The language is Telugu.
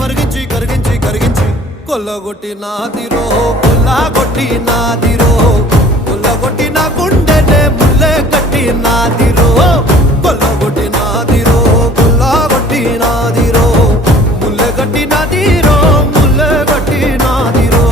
మరిగించి కరిగించి కరిగించి కొల్లగొట్టినాదిరో కొల్లగొట్టినాదిరో కొల్లగొట్టిన గుండెనే ముల్లె కట్టినాదిరో కొల్లగొట్టినాదిరో కొల్లగొట్టినాదిరో ముల్లె కట్టినాదిరో ముల్లె కట్టినాదిరో